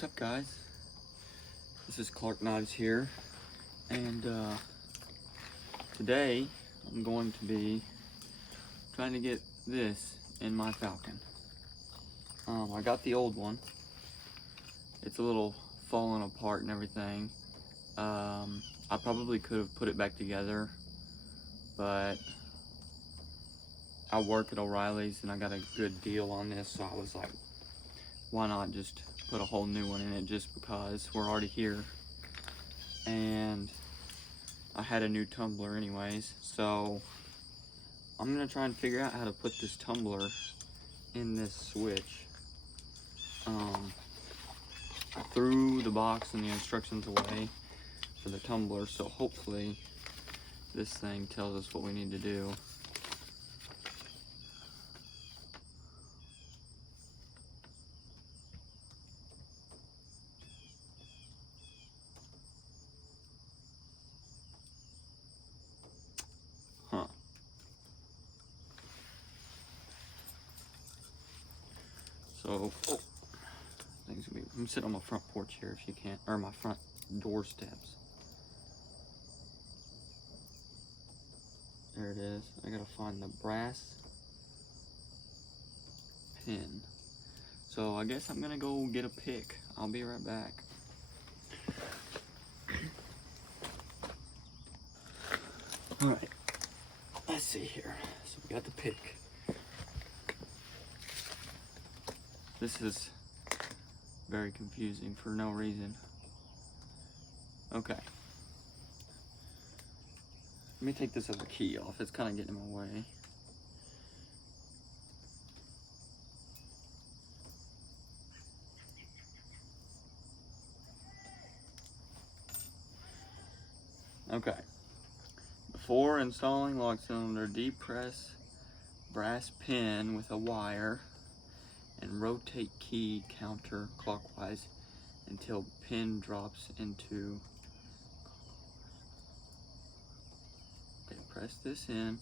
What's up, guys? This is Clark Knives here, and today I'm going to be trying to get this in my falcon. I got the old one. It's a little fallen apart and everything. I probably could have put it back together, but I work at O'Reilly's and I got a good deal on this, so I was like, why not just put a whole new one in it, just because we're already here. And I had a new tumbler anyways, so I'm gonna try and figure out how to put this tumbler in this switch. I threw the box and the instructions away for the tumbler, so hopefully this thing tells us what we need to do. Huh. So, things gonna be, I'm sitting on my front porch here if you can't, or my front door steps. There it is. I gotta find the brass pin. So I guess I'm gonna go get a pick. I'll be right back. Alright, let's see here. So we got the pick. This is very confusing for no reason. Okay. Let me take this other key off. It's kind of getting in my way. Okay. Before installing lock cylinder, depress brass pin with a wire and rotate key counterclockwise until pin drops into. Okay, press this in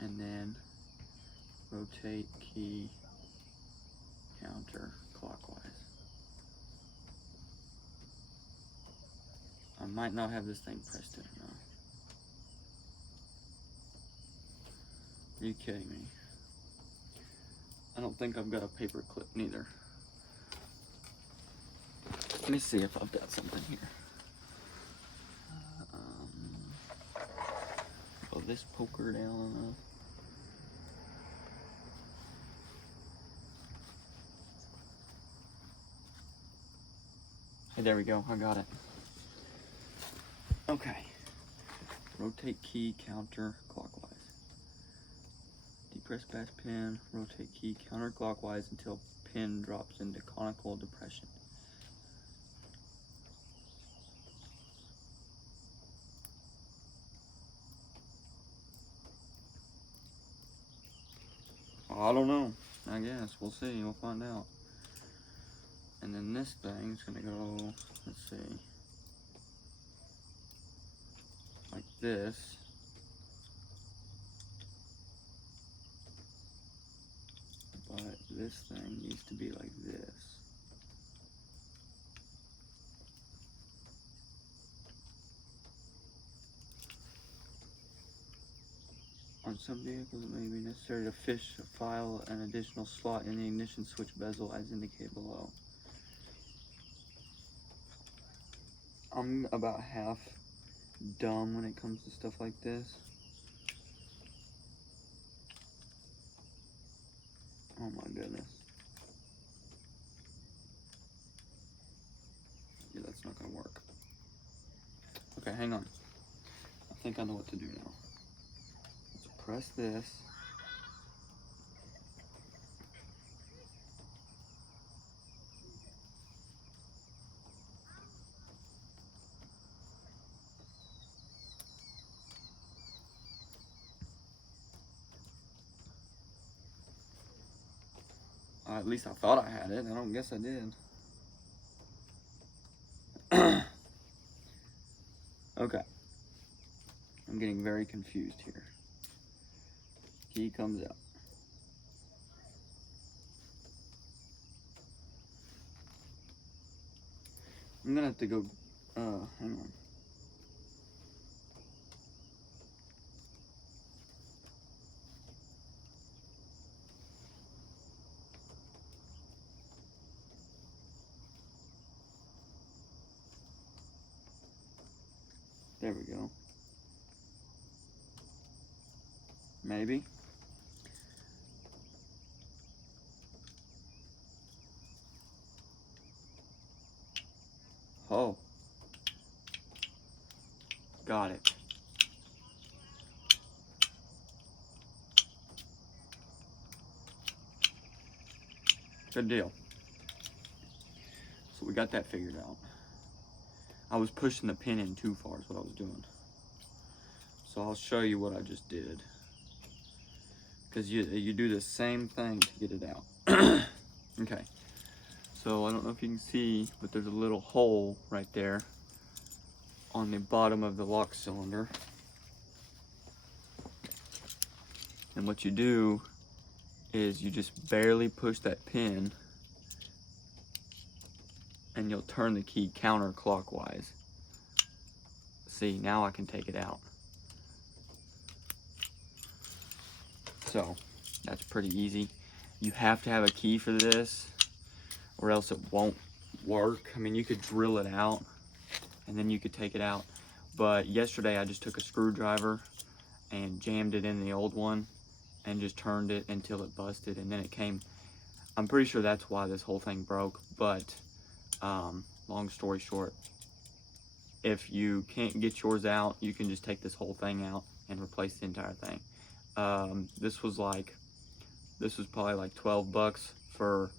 and then rotate key counterclockwise. I might not have this thing pressed in enough. Are you kidding me? I don't think I've got a paper clip neither. Let me see if I've got something here. Will this poker down enough? Hey, there we go. I got it. Okay. Rotate key counterclockwise. Depress brass pin, rotate key counterclockwise until pin drops into conical depression. I don't know. I guess. We'll see. We'll find out. And then this thing's gonna go, let's see, like this. But this thing needs to be like this. On some vehicles, it may be necessary to file an additional slot in the ignition switch bezel as indicated below. I'm about half dumb when it comes to stuff like this. Oh my goodness. Yeah, that's not gonna work. Okay, hang on. I think I know what to do now. Let's press this. At least I thought I had it. I don't guess I did. Okay. I'm getting very confused here. Key comes out. I'm gonna have to go, hang on. There we go. Maybe. Oh. Got it. Good deal. So we got that figured out. I was pushing the pin in too far is what I was doing. So I'll show you what I just did. Because you do the same thing to get it out. Okay. So I don't know if you can see, but there's a little hole right there on the bottom of the lock cylinder. And what you do is you just barely push that pin and you'll turn the key counterclockwise. See, now I can take it out. So that's pretty easy. You have to have a key for this or else it won't work. I mean, you could drill it out and then you could take it out. But yesterday I just took a screwdriver and jammed it in the old one and just turned it until it busted, and then it came. I'm pretty sure that's why this whole thing broke, but long story short, if you can't get yours out, you can just take this whole thing out and replace the entire thing. This was probably like 12 bucks for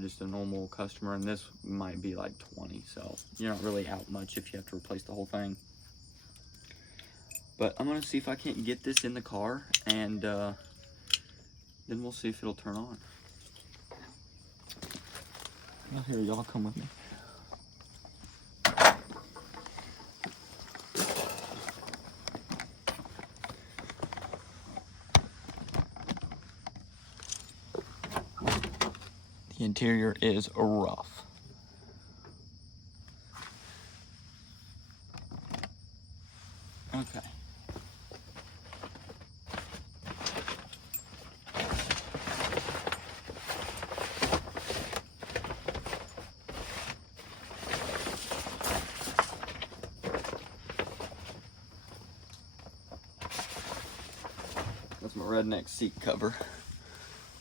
just a normal customer, and this might be like 20, so you're not really out much if you have to replace the whole thing. But I'm gonna see if I can't get this in the car, and then we'll see if it'll turn on. Well, here, y'all come with me. The interior is rough. Okay. That's my redneck seat cover,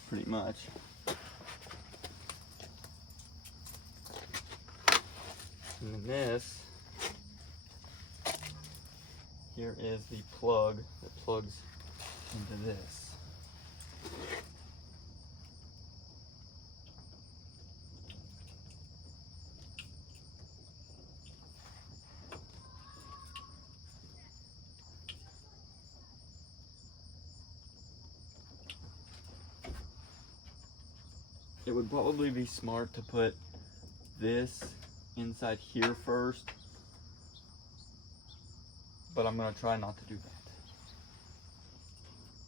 pretty much. And then this, here is the plug that plugs into this. It would probably be smart to put this inside here first, but I'm gonna try not to do that.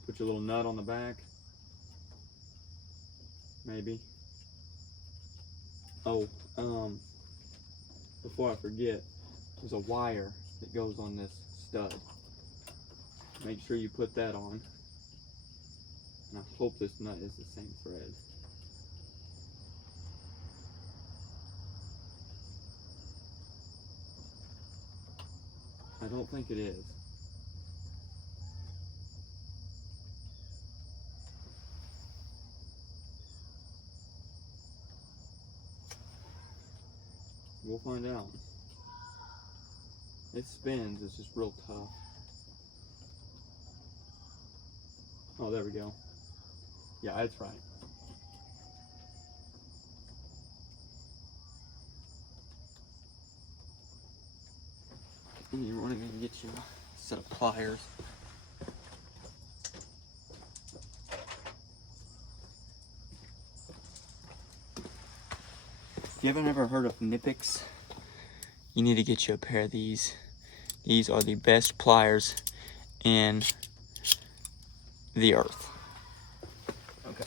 Put your little nut on the back, maybe. Oh, before I forget, there's a wire that goes on this stud. Make sure you put that on. And I hope this nut is the same thread. I don't think it is. We'll find out. It spins, it's just real tough. Oh, there we go. Yeah, that's right. And you're only going to get you a set of pliers. If you haven't ever heard of Nipix, you need to get you a pair of these. These are the best pliers in the earth. Okay.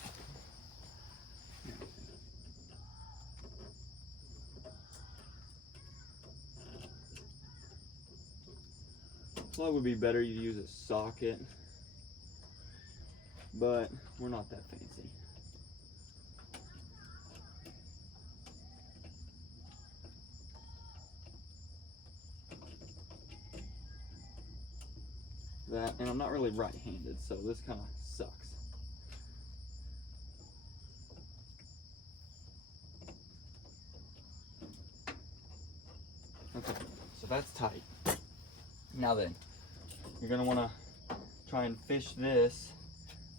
Probably would be better you use a socket, but we're not that fancy. That, and I'm not really right-handed, so this kind of sucks. Okay, so that's tight. Now then, you're gonna wanna try and fish this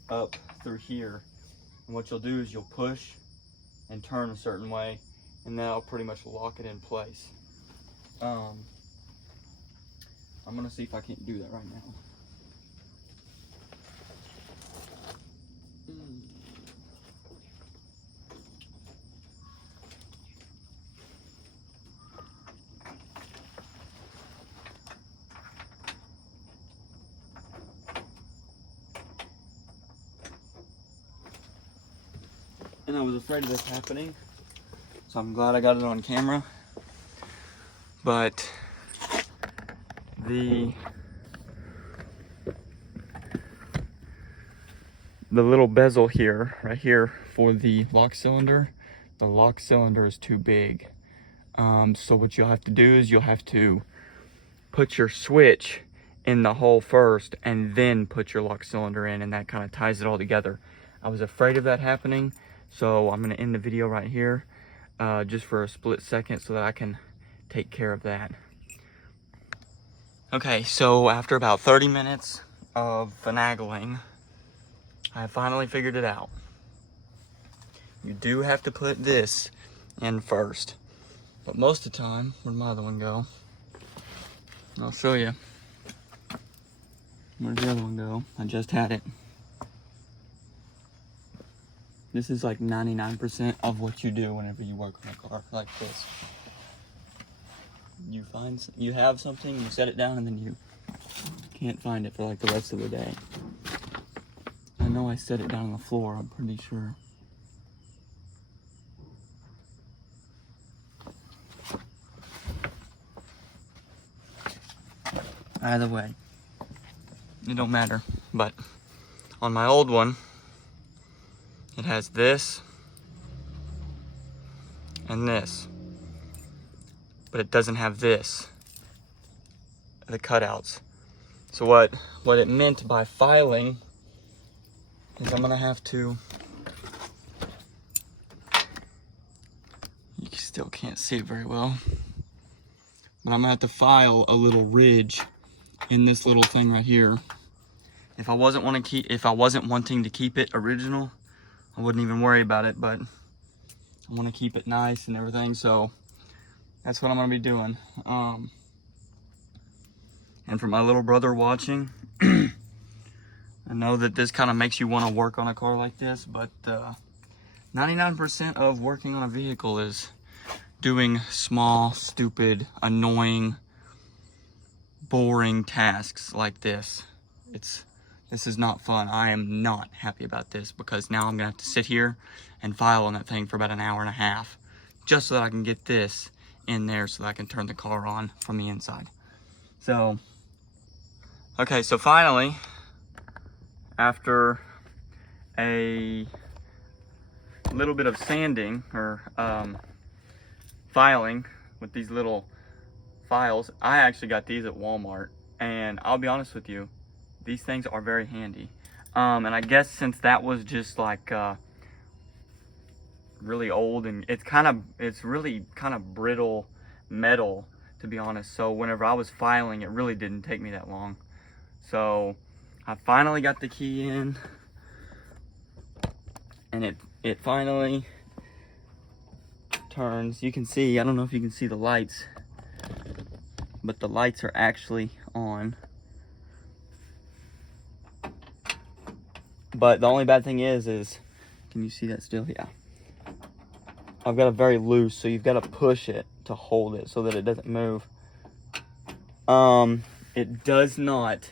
up through here. And what you'll do is you'll push and turn a certain way, and that'll pretty much lock it in place. I'm gonna see if I can't do that right now. And I was afraid of this happening, so I'm glad I got it on camera. But the little bezel here, right here, for the lock cylinder is too big. So what you'll have to do is you'll have to put your switch in the hole first and then put your lock cylinder in, and that kind of ties it all together. I was afraid of that happening, so I'm going to end the video right here just for a split second so that I can take care of that. Okay, so after about 30 minutes of finagling, I finally figured it out. You do have to put this in first, but most of the time, where'd my other one go? I'll show you. Where'd the other one go? I just had it. This is like 99% of what you do whenever you work on a car like this. You have something, you set it down, and then you can't find it for like the rest of the day. I know I set it down on the floor, I'm pretty sure. Either way, it don't matter. But on my old one, it has this and this, but it doesn't have this, the cutouts. So what it meant by filing is I'm gonna have to, you still can't see it very well, but I'm gonna have to file a little ridge in this little thing right here. If I wasn't wanting to keep it original, I wouldn't even worry about it, but I want to keep it nice and everything, so that's what I'm going to be doing. And for my little brother watching, I know that this kind of makes you want to work on a car like this, but 99% of working on a vehicle is doing small, stupid, annoying, boring tasks like this. This is not fun. I am not happy about this because now I'm gonna have to sit here and file on that thing for about an hour and a half just so that I can get this in there so that I can turn the car on from the inside. So, okay, so finally, after a little bit of sanding or filing with these little files, I actually got these at Walmart, and I'll be honest with you, these things are very handy. And I guess since that was just like really old, and it's really kind of brittle metal, to be honest. So whenever I was filing, it really didn't take me that long. So I finally got the key in, and it finally turns. You can see, I don't know if you can see the lights, but the lights are actually on. But the only bad thing is, can you see that still? Yeah. I've got it very loose, so you've got to push it to hold it so that it doesn't move. It does not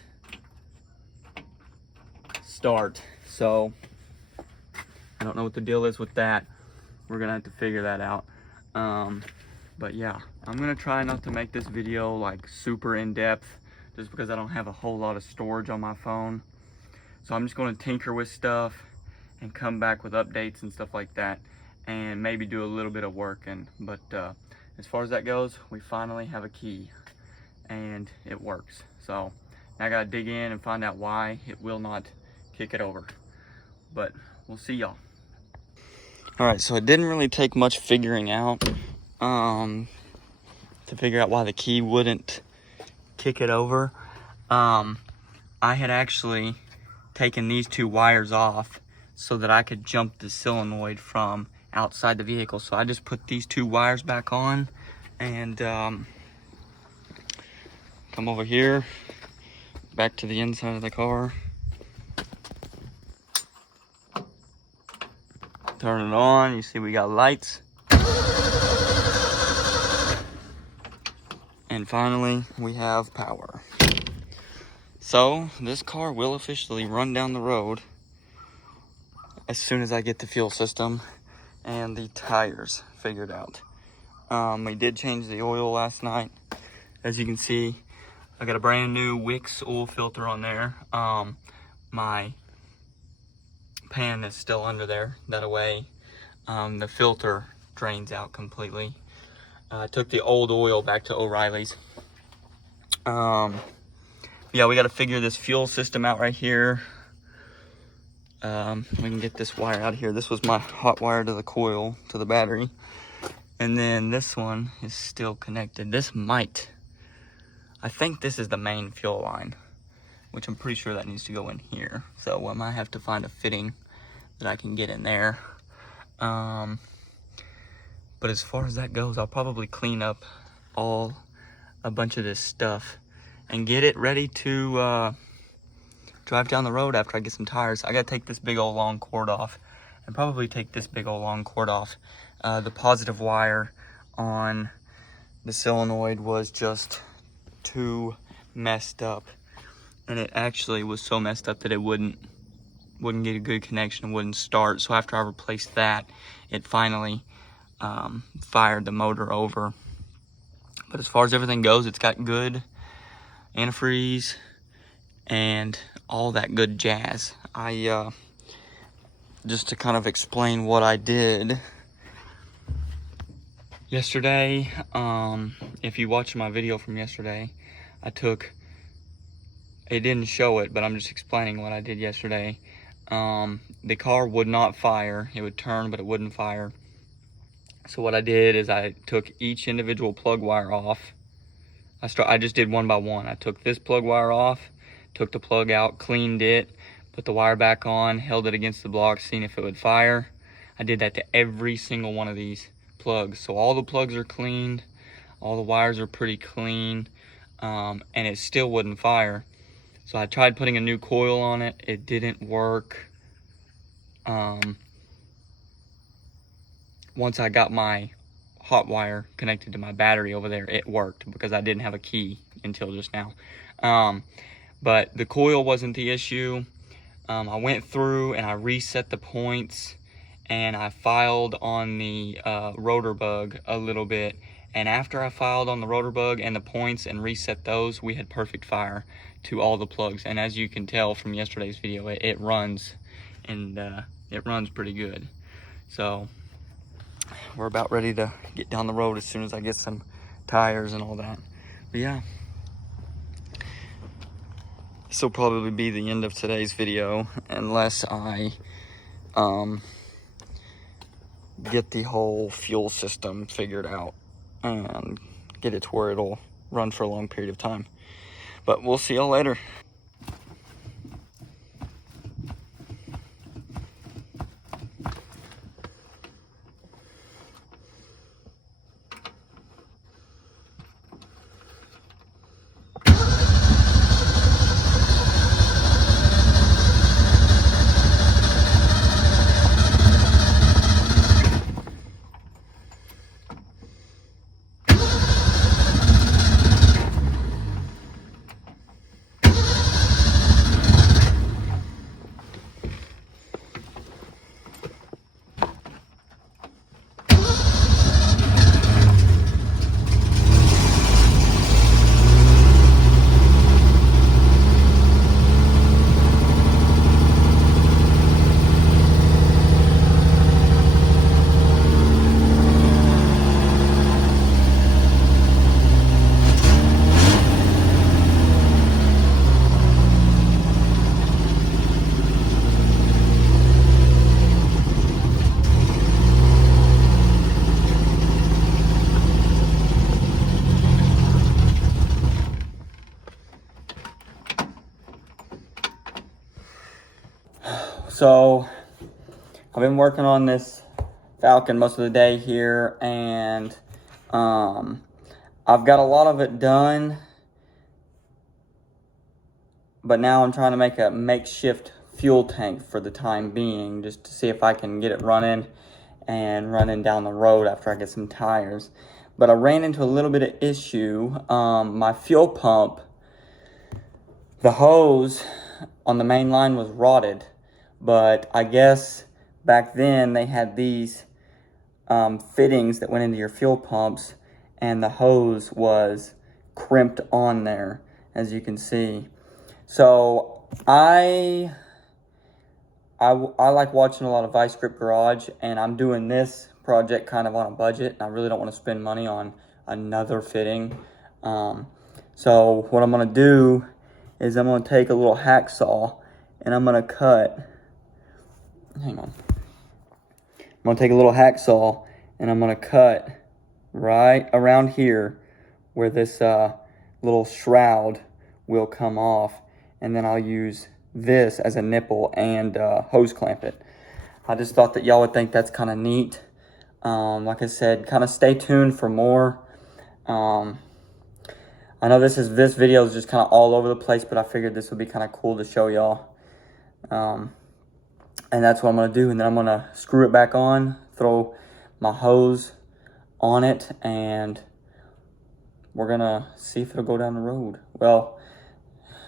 start, so I don't know what the deal is with that. We're gonna have to figure that out. But yeah, I'm gonna try not to make this video like super in-depth, just because I don't have a whole lot of storage on my phone. So I'm just going to tinker with stuff and come back with updates and stuff like that, and maybe do a little bit of working. But as far as that goes, we finally have a key and it works. So now I gotta dig in and find out why it will not kick it over. But we'll see y'all. All right, so it didn't really take much figuring out to figure out why the key wouldn't kick it over. I had actually taken these two wires off so that I could jump the solenoid from outside the vehicle. So I just put these two wires back on and come over here, back to the inside of the car. Turn it on, you see we got lights. And finally, we have power. So this car will officially run down the road as soon as I get the fuel system and the tires figured out. We did change the oil last night. As you can see, I got a brand new Wix oil filter on there. My pan is still under there. That way the filter drains out completely. I took the old oil back to O'Reilly's. Yeah, we got to figure this fuel system out right here. We can get this wire out of here. This was my hot wire to the coil, to the battery. And then this one is still connected. I think this is the main fuel line, which I'm pretty sure that needs to go in here. So I might have to find a fitting that I can get in there. But as far as that goes, I'll probably clean up a bunch of this stuff and get it ready to drive down the road after I get some tires. I gotta take this big old long cord off, and probably take this big old long cord off. The positive wire on the solenoid was just too messed up, and it actually was so messed up that it wouldn't get a good connection and wouldn't start. So after I replaced that, it finally fired the motor over. But as far as everything goes, it's got good antifreeze and all that good jazz. Just to kind of explain what I did yesterday, if you watched my video from yesterday, it didn't show it, but I'm just explaining what I did yesterday. The car would not fire. It would turn, but it wouldn't fire. So what I did is I took each individual plug wire off. I just did one by one. I took this plug wire off, took the plug out, cleaned it, put the wire back on, held it against the block, seeing if it would fire. I did that to every single one of these plugs. So all the plugs are cleaned, all the wires are pretty clean, and it still wouldn't fire. So I tried putting a new coil on it. It didn't work. Once I got my hot wire connected to my battery over there, it worked because I didn't have a key until just now. But the coil wasn't the issue. I went through and I reset the points, and I filed on the rotor bug a little bit. And after I filed on the rotor bug and the points and reset those, we had perfect fire to all the plugs. And as you can tell from yesterday's video, it runs, and it runs pretty good. So we're about ready to get down the road as soon as I get some tires and all that. But yeah, this will probably be the end of today's video unless I get the whole fuel system figured out and get it to where it'll run for a long period of time. But we'll see y'all later. So I've been working on this Falcon most of the day here, and I've got a lot of it done, but now I'm trying to make a makeshift fuel tank for the time being, just to see if I can get it running down the road after I get some tires. But I ran into a little bit of issue. My fuel pump, the hose on the main line was rotted, but I guess back then they had these fittings that went into your fuel pumps, and the hose was crimped on there, as you can see. So I like watching a lot of Vice Grip Garage, and I'm doing this project kind of on a budget, and I really don't want to spend money on another fitting. So what I'm going to do is I'm going to take a little hacksaw, and I'm going to cut, hang on. I'm going to take a little hacksaw, and I'm going to cut right around here where this little shroud will come off, and then I'll use this as a nipple and hose clamp it. I just thought that y'all would think that's kind of neat. Like I said, kind of stay tuned for more. I know this video is just kind of all over the place, but I figured this would be kind of cool to show y'all. And that's what I'm going to do. And then I'm going to screw it back on, throw my hose on it, and we're going to see if it'll go down the road. Well,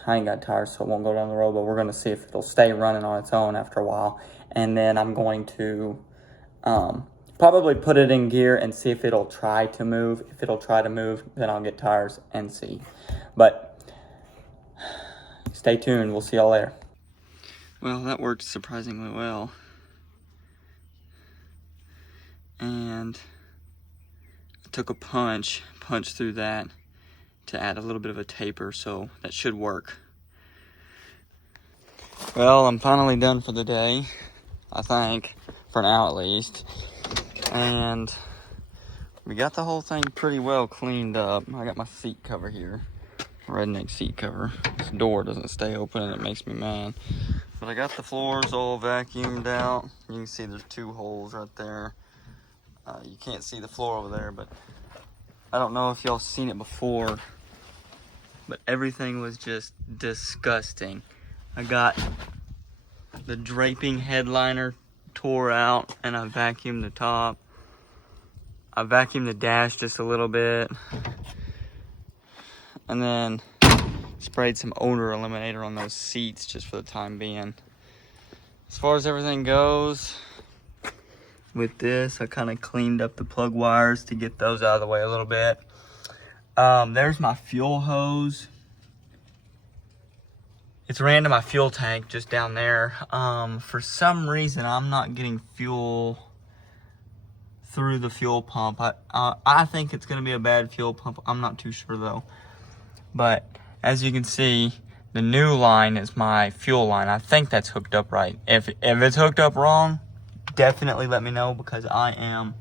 I ain't got tires, so it won't go down the road, but we're going to see if it'll stay running on its own after a while. And then I'm going to probably put it in gear and see if it'll try to move. If it'll try to move, then I'll get tires and see. But stay tuned. We'll see y'all later. Well, that worked surprisingly well. And I took a punch through that to add a little bit of a taper, so that should work. Well, I'm finally done for the day, I think, for now at least. And we got the whole thing pretty well cleaned up. I got my seat cover here, redneck seat cover. This door doesn't stay open and it makes me mad. But I got the floors all vacuumed out. You can see there's 2 holes right there. You can't see the floor over there, but I don't know if y'all seen it before, but everything was just disgusting. I got the draping headliner tore out, and I vacuumed the top. I vacuumed the dash just a little bit, and then sprayed some odor eliminator on those seats just for the time being. As far as everything goes with this, I kind of cleaned up the plug wires to get those out of the way a little bit. There's my fuel hose. It's ran to my fuel tank just down there. For some reason, I'm not getting fuel through the fuel pump. I think it's gonna be a bad fuel pump. I'm not too sure though. But as you can see, the new line is my fuel line. I think that's hooked up right. If it's hooked up wrong, definitely let me know, because I am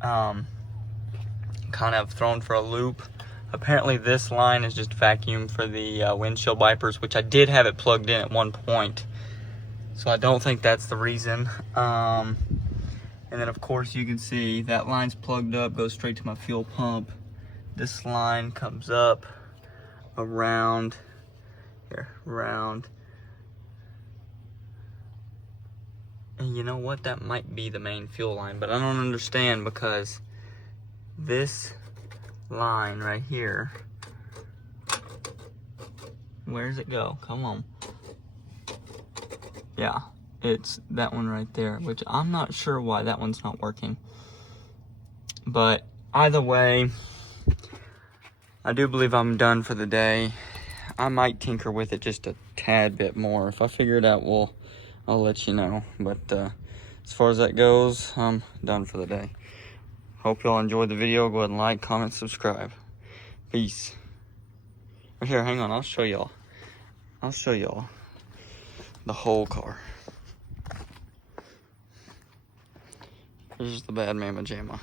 kind of thrown for a loop. Apparently this line is just vacuum for the windshield wipers, which I did have it plugged in at one point, so I don't think that's the reason. And then of course you can see that line's plugged up, goes straight to my fuel pump. This line comes up around here, around. And you know what? That might be the main fuel line, but I don't understand, because this line right here, where does it go? Come on. Yeah, it's that one right there, which I'm not sure why that one's not working. But either way, I do believe I'm done for the day. I might tinker with it just a tad bit more. If I figure it out, I'll let you know. But as far as that goes, I'm done for the day. Hope y'all enjoyed the video. Go ahead and like, comment, subscribe. Peace. Right here, hang on, I'll show y'all. I'll show y'all the whole car. Here's the bad mama jamma.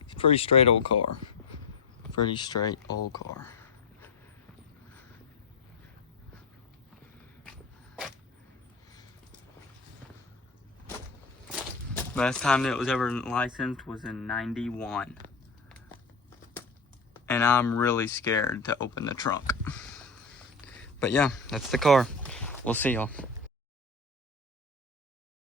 It's a pretty straight old car. Pretty straight old car. Last time that it was ever licensed was in '91. And I'm really scared to open the trunk. But yeah, that's the car. We'll see y'all.